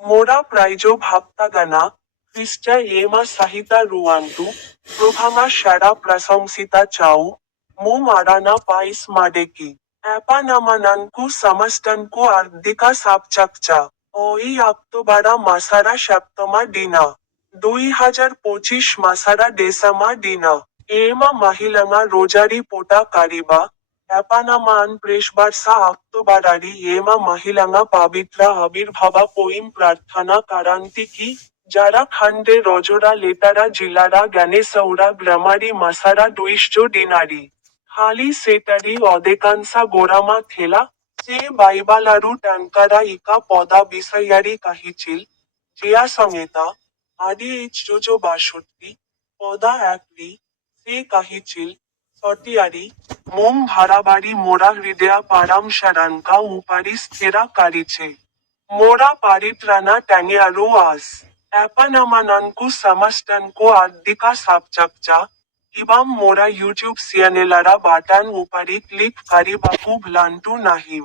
Mora praijo bhaktagana, Krista ema sahita ruantu, Prabhama shara prasamsita chau, Mum arana pais madeki. Apanamananku samastanku ardika sapchakcha. Oi Octobara masara Saptama dina. 2025 masara Desama dina. Ema mahilanga rojari pota kariba. অ্যাপানামান প্রেসবার্সা আক্তবারারি এমা মহিলাঙা পাবিত্রা আবির্ভাবা poem প্রার্থনা কারান্তি কি যারা খান্ডে রজরা লেতারা জিলারা জ্ঞানে সৌরা গ্রামারি মাসারা দুইশো ডিনারি হালি সেটারি অদেকাংসা গোরামা থেলা সে বাইবালারু ট্যাঙ্কারা ইকা পদা বিসাইয়ারি কাহিচিল জিয়া সঙ্গেতা আদি ইচজো বাষট্টি পদা একরি সে কাহিচিল সটিয়ারি মোম ভারাবাড়ি মোরা হৃদয়া পারাম শারাঙ্কা উপারি স্থিরা কারিছে মোরা পারিত্রানা ট্যাঙিয়ারো আস অ্যাপানামানানকু সামাস্টানকু আদ্দিকা সাপচাকচা ইবাম মোরা ইউটিউব সিয়ানেলারা বাটান উপারি ক্লিক কারি বাকু ভ্লান্টু নাহিম